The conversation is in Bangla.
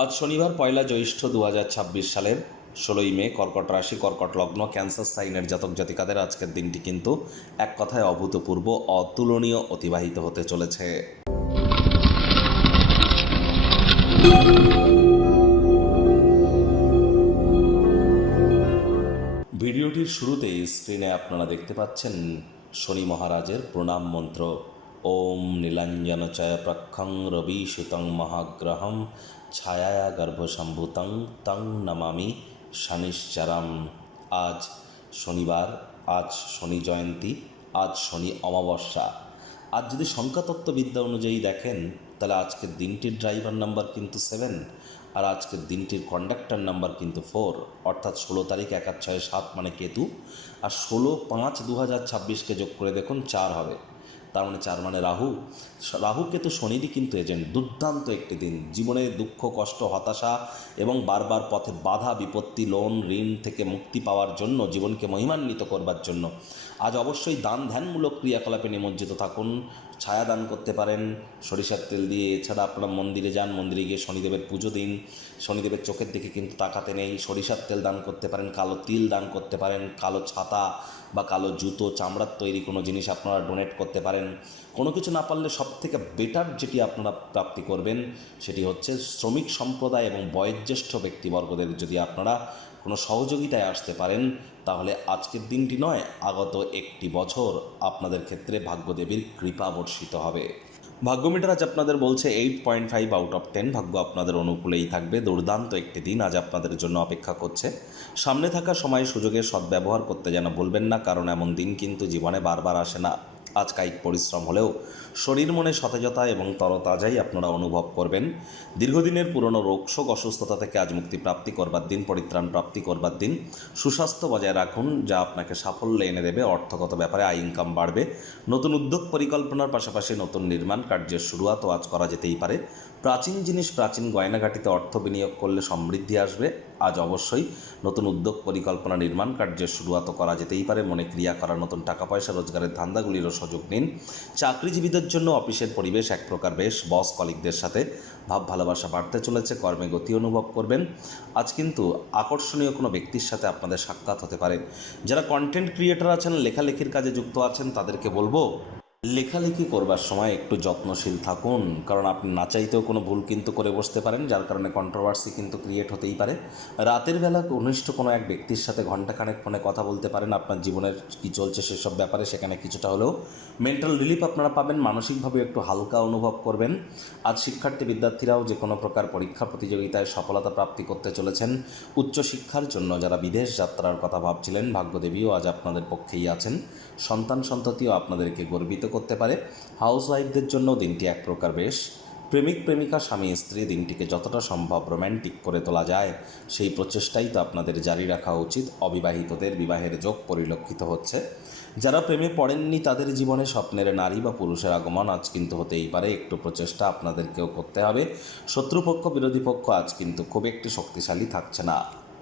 আজ শনিবার পয়লা জ্যৈষ্ঠ 2026 সালের 16ই মে, কর্কট রাশি, কর্কট লগ্ন, ক্যান্সার সাইনের জাতক জাতিকাদের আজকের দিনটি কিন্তু এক কথায় অভূতপূর্ব, অতুলনীয় অতিবাহিত হতে চলেছে। ভিডিওটির শুরুতেই স্ক্রিনে আপনারা দেখতে পাচ্ছেন শনি মহারাজের প্রণাম মন্ত্র। ওম নীলাঞ্জনচয় প্রক্ষং রবি সুতং মহাগ্রহম ছায়া গর্ভসম্ভূতং তং নমামি শনিশ্চরম। আজ শনিবার, আজ শনি জয়ন্তী, আজ শনি অমাবস্যা। আজ যদি সংখ্যাতত্ত্ববিদ্যা অনুযায়ী দেখেন তাহলে আজকের দিনটির ড্রাইভার নাম্বার কিন্তু 7, আর আজকের দিনটির কন্ডাক্টর নাম্বার কিন্তু 4, অর্থাৎ 16 তারিখ 1-6-7 মানে কেতু, আর 16-5-2026কে যোগ করে দেখুন 4 হবে, তার মানে 4 মানে রাহু। রাহু কেতু শনিরই কিন্তু এজেন্ট। দুর্দান্ত একটি দিন, জীবনে দুঃখ, কষ্ট, হতাশা এবং বারবার পথে বাধা বিপত্তি, লোন, ঋণ থেকে মুক্তি পাওয়ার জন্য, জীবনকে মহিমান্বিত করবার জন্য আজ অবশ্যই দান ধ্যানমূলক ক্রিয়াকলাপে নিমজ্জিত থাকুন। ছায়া দান করতে পারেন সরিষার তেল দিয়ে। এছাড়া আপনারা মন্দিরে যান, মন্দিরে গিয়ে শনিদেবের পুজো দিন। শনিদেবের চোখের দিকে কিন্তু তাকাতে নেই। সরিষার তেল দান করতে পারেন, কালো তিল দান করতে পারেন, কালো ছাতা বা কালো জুতো, চামড়ার তৈরি কোনো জিনিস আপনারা ডোনেট করতে পারেন। কোনো কিছু না পারলে সবথেকে বেটার যেটি আপনারা প্রাপ্তি করবেন সেটি হচ্ছে শ্রমিক সম্প্রদায় এবং বয়োজ্যেষ্ঠ ব্যক্তিবর্গদের যদি আপনারা কোনো সহযোগিতায় আসতে পারেন তাহলে আজকের দিনটি নয়, আগত একটি বছর আপনাদের ক্ষেত্রে ভাগ্যদেবীর কৃপা বর্ষিত হবে। ভাগ্যমিটার আজ আপনাদের বলছে 8.5 আউট অফ 10। ভাগ্য আপনাদের অনুকূলেই থাকবে। দুর্দান্ত একটি দিন আজ আপনাদের জন্য অপেক্ষা করছে। সামনে থাকা সময় সুযোগের সদ্ব্যবহার করতে যেন ভুলবেন না, কারণ এমন দিন কিন্তু জীবনে বারবার আসে না। আজ কায়িক পরিশ্রম হলেও শরীর মনে সতেজতা এবং তরতাজাই আপনারা অনুভব করবেন। দীর্ঘদিনের পুরনো রোগশোক অসুস্থতা থেকে আজ মুক্তি প্রাপ্তি করবার দিন, পরিত্রাণ প্রাপ্তি করবার দিন। সুস্বাস্থ্য বজায় রাখুন, যা আপনাকে সাফল্য এনে দেবে। অর্থগত ব্যাপারে আয় ইনকাম বাড়বে। নতুন উদ্যোগ পরিকল্পনার পাশাপাশি নতুন নির্মাণ কার্যের শুরুয়াতও আজ করা যেতেই পারে। প্রাচীন জিনিস, প্রাচীন গয়নাগাটিতে অর্থ বিনিয়োগ করলে সমৃদ্ধি আসবে। আজ অবশ্যই নতুন উদ্যোগ পরিকল্পনা, নির্মাণ কার্যের শুরুয়াতও করা যেতেই পারে। মনে ক্রিয়া করা, নতুন টাকা পয়সা রোজগারের ধান্দাগুলিরও সুযোগ নিন। চাকরিজীবীদের জন্য অফিসের পরিবেশ এক প্রকার বেশ। বস কলিগদের সাথে ভাব ভালোবাসা বাড়তে চলেছে। কর্মে গতি অনুভব করবেন। আজ কিন্তু আকর্ষণীয় কোনো ব্যক্তির সাথে আপনাদের সাক্ষাৎ হতে পারে। যারা কন্টেন্ট ক্রিয়েটর আছেন, লেখালেখির কাজে যুক্ত আছেন, তাদেরকে বলবো লেখালেখি করবার সময় একটু যত্নশীল থাকুন, কারণ আপনি না চাইতেও কোনো ভুল কিন্তু করে বসতে পারেন, যার কারণে কন্ট্রোভার্সি কিন্তু ক্রিয়েট হতেই পারে। রাতের বেলা ঘনিষ্ঠ কোনো এক ব্যক্তির সাথে ঘণ্টাখানেক ফোনে কথা বলতে পারেন আপনার জীবনের কী চলছে সেসব ব্যাপারে। সেখানে কিছুটা হলেও মেন্টাল রিলিফ আপনারা পাবেন, মানসিকভাবে একটু হালকা অনুভব করবেন। আজ শিক্ষার্থী বিদ্যার্থীরাও যে কোনো প্রকার পরীক্ষা প্রতিযোগিতায় সফলতা প্রাপ্তি করতে চলেছেন। উচ্চশিক্ষার জন্য যারা বিদেশ যাত্রার কথা ভাবছিলেন, ভাগ্যদেবীও আজ আপনাদের পক্ষেই আছেন। সন্তান সন্ততিও আপনাদেরকে গর্বিত করতে পারে। হাউসওয়াইফদের জন্য দিনটি এক প্রকার বেশ। প্রেমিক প্রেমিকা, স্বামী স্ত্রী দিনটিকে যতটা সম্ভব রোম্যান্টিক করে তোলা যায় সেই প্রচেষ্টাই তো আপনাদের জারি রাখা উচিত। অবিবাহিতদের বিবাহের যোগ পরিলক্ষিত হচ্ছে। যারা প্রেমে পড়েননি তাদের জীবনে স্বপ্নের নারী বা পুরুষের আগমন আজ কিন্তু হতেই পারে। একটু প্রচেষ্টা আপনাদেরকেও করতে হবে। শত্রুপক্ষ, বিরোধী পক্ষ আজ কিন্তু খুব একটি শক্তিশালী থাকছে না।